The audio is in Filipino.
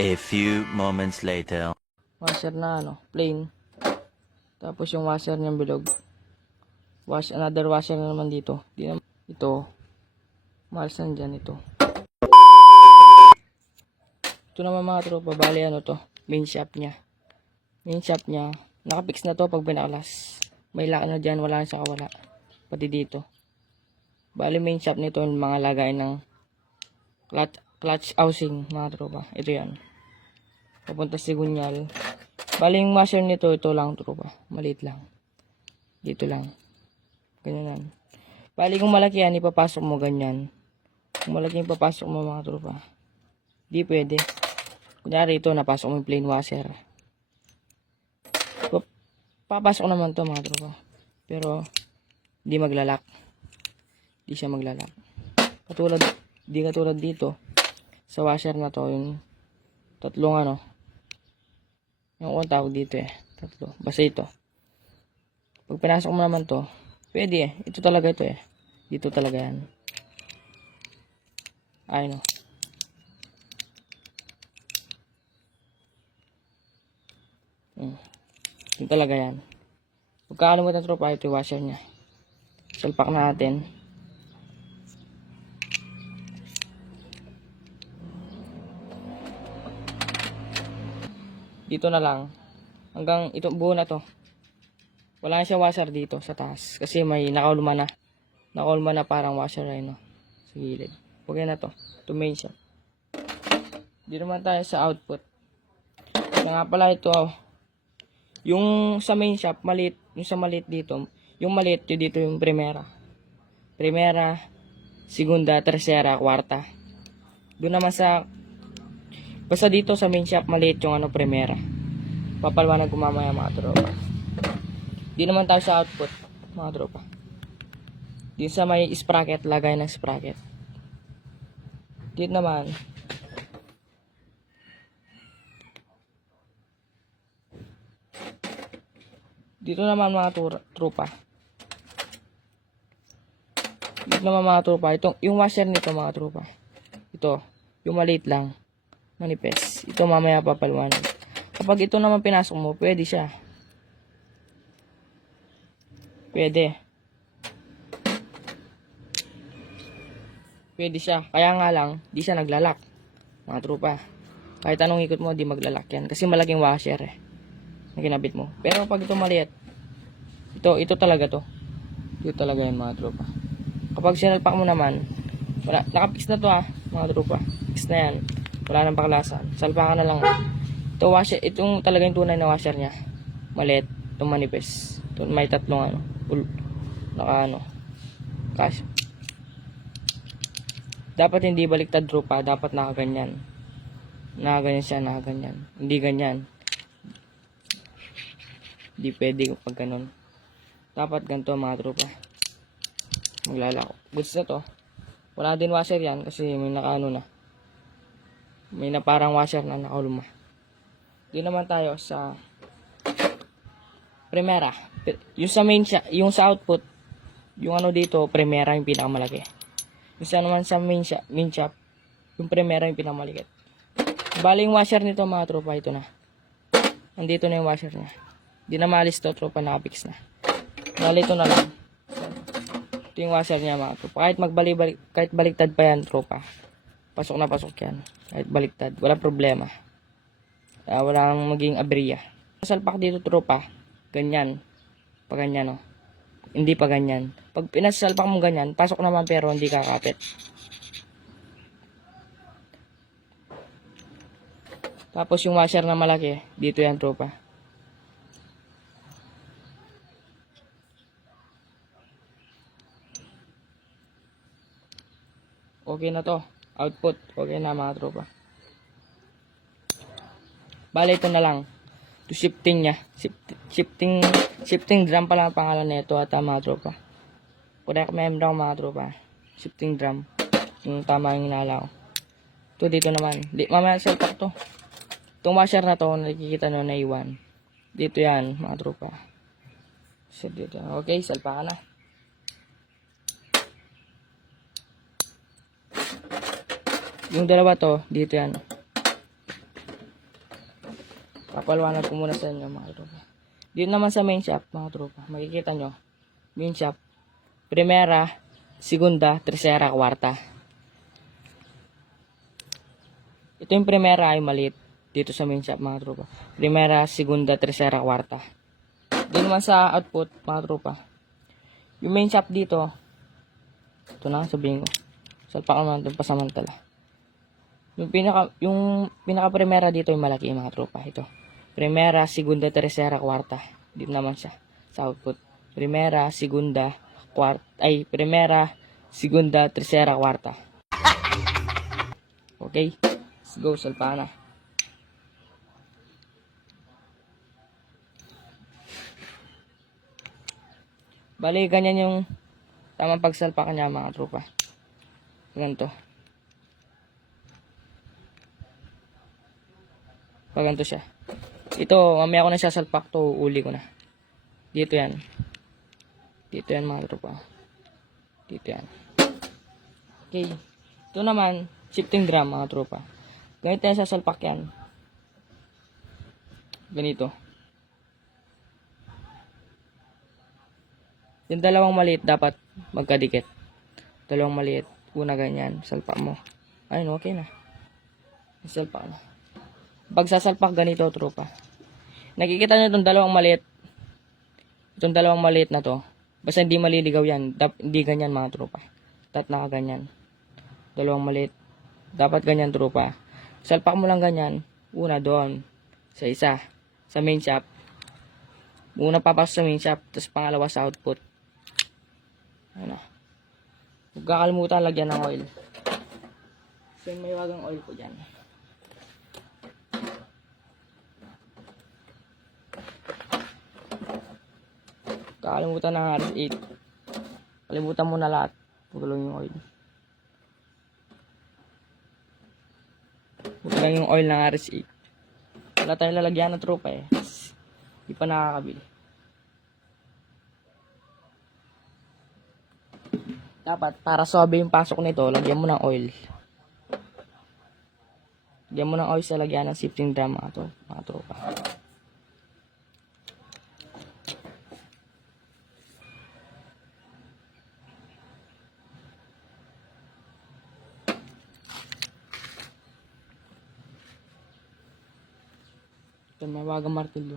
A few moments later. Washer na plain. Tapos yung washer niyang bilog. Another washer na naman dito. Ito. Malsan dyan ito. Ito naman mga tropa. Bali to. Main shaft niya. Main shaft niya. Nakapix na to pag binakalas. May lock na dyan. Wala na sa kawala. Pati dito. Bali main shaft nito yung mga lagay ng clutch housing mga tropa. Ito yan. Papunta sa gunyal. Bali yung washer nito, ito lang tropa. Maliit lang. Dito lang. Ganyan lang. Bali kung malaki yan, ipapasok mo ganyan. Kung malaki yung papasok mo mga tropa, di pwede. Kunyari ito, napasok mo yung plain washer. Papasok naman to mga tropa. Pero, di maglalak. Di siya maglalak. Di katulad dito. Sa washer na to, yung tatlong yung kung tawag dito tatlo. Basta ito. Pag pinasok mo naman to, pwede ito talaga ito Dito talaga yan. Ayun Ito talaga yan. Pagkaalam mo ng tropa, ito yung washer nya. Salpak natin. Dito na lang. Hanggang ito buo na to. Wala na siya washer dito sa taas. Kasi may nakaulma na. Nakaulma na parang washer sa gilid. Okay na to. Ito main shaft. Dito naman tayo sa output. Kaya nga pala ito. Yung sa main shaft, maliit. Yung sa maliit dito. Yung maliit yung dito yung primera. Primera, segunda, tercera, kwarta. Doon naman sa basta dito sa main shaft, maliit yung primera. Papalwanag ko mamaya mga tropa. Di naman tayo sa output, mga tropa. Dito sa may sprocket, lagay ng sprocket. Dito naman, mga tropa. Dito naman mga tropa, yung washer nito mga tropa. Ito, yung maliit lang. Manipes. Ito mamaya papalwanag. Kapag ito naman pinasok mo, pwede siya. Pwede siya. Kaya nga lang, di siya naglalak. Mga tropa. Kahit anong ikot mo, di maglalak yan. Kasi malaking washer na ginabit mo. Pero pag ito maliit, ito talaga to. Ito talaga yan mga tropa. Kapag sinalpak mo naman, wala, nakapix na to mga tropa. Fix na yan. Wala nang paklasan. Salpakan na lang. Ito washer, itong talaga yung tunay na washer niya. Maliit. Itong manipes. Ito may tatlong cash. Dapat hindi baliktad tropa. Dapat nakaganyan. Nakaganyan siya, nakaganyan. Hindi ganyan. Hindi pwede pag ganun. Dapat ganito mga tropa. Maglalako. Goods na to. Wala din washer yan kasi may na. May na parang washer na nakaulma. Doon naman tayo sa primera. Yung sa main shaft, yung sa output, yung dito, primera yung pinakamalaki. Yung sa naman sa main shaft, yung primera yung pinakamaliit. Bali yung washer nito mga tropa, ito na. Nandito na yung washer niya. Di na maalis to tropa, nakapix na. Bali ito na lang. Ito yung washer niya mga tropa. Kahit baliktad pa yan tropa. Pasok na pasok yan. Kahit baliktad. Walang problema. Walang maging aberya. Salpak dito tropa. Ganyan. Pag ganyan Hindi pa ganyan. Pag pinasalpak mo ganyan, pasok naman pero hindi kakapit. Tapos yung washer na malaki. Dito yan tropa. Okay na to. Output. Okay na mga tropa. Bale ito na lang. Ito shifting niya. Shifting drum pala ang pangalan nito at mga tropa. Correct member ako mga tropa. Shifting drum. Yung tama yung inalaw. Ito dito naman. Mamaya salpak to. Itong washer na to, nakikita nyo na iwan. Dito yan mga tropa. So dito. Okay, salpakan na. Yung dalawa to, dito yan. Papaliwanag ko muna sa inyo mga tropa. Dito naman sa main shop mga tropa, makikita nyo, main shop, primera, segunda, tercera, kwarta. Ito yung primera ay maliit dito sa main shop mga tropa. Primera, segunda, tercera, kwarta. Dito naman sa output mga tropa, yung main shop dito, ito na sabihin ko, salpakan naman itong pasamantala. Yung pinaka primera dito yung malaki mga tropa. Ito. Primera, segunda, tercera, kwarta. Dito naman siya sa output. Primera, segunda, primera, segunda, tercera, kwarta. Okay? Let's go, salpakan na. Bali, ganyan yung tamang pagsalpakan niya mga tropa. Ganito. Ganito siya. Ito, mamaya ko na siya salpak to, uli ko na. Dito yan. Dito yan mga tropa. Dito yan. Okay. Ito naman, shifting drum mga tropa. Ganito yan sa salpak yan. Ganito. Yung dalawang maliit dapat magkadikit. Dalawang maliit. Una ganyan. Salpak mo. Ayun, okay na. Salpak na. Pag sasalpak ganito, tropa. Nakikita nyo itong dalawang maliit. Itong dalawang maliit na to. Basta hindi maliligaw yan. Hindi ganyan mga tropa. Dapat nakaganyan. Dalawang maliit. Dapat ganyan tropa. Salpak mo lang ganyan. Una doon. Sa isa. Sa main shop. Una papasok sa main shop. Tapos pangalawa sa output. Ano. Huwag kakalimutan lagyan ng oil. So may wagang oil ko dyan. Kakalimutan ng RS8. Kalimutan mo na lahat. Huwag lang yung oil. Huwag lang yung oil ng RS8. Wala tayong lalagyan ng tropa eh. Hindi pa nakakabili. Dapat, para suabe yung pasok nito, lagyan mo ng oil. Lagyan mo ng oil sa lagyan ng shifting drum mga tropa. Ito, mawagang martilyo.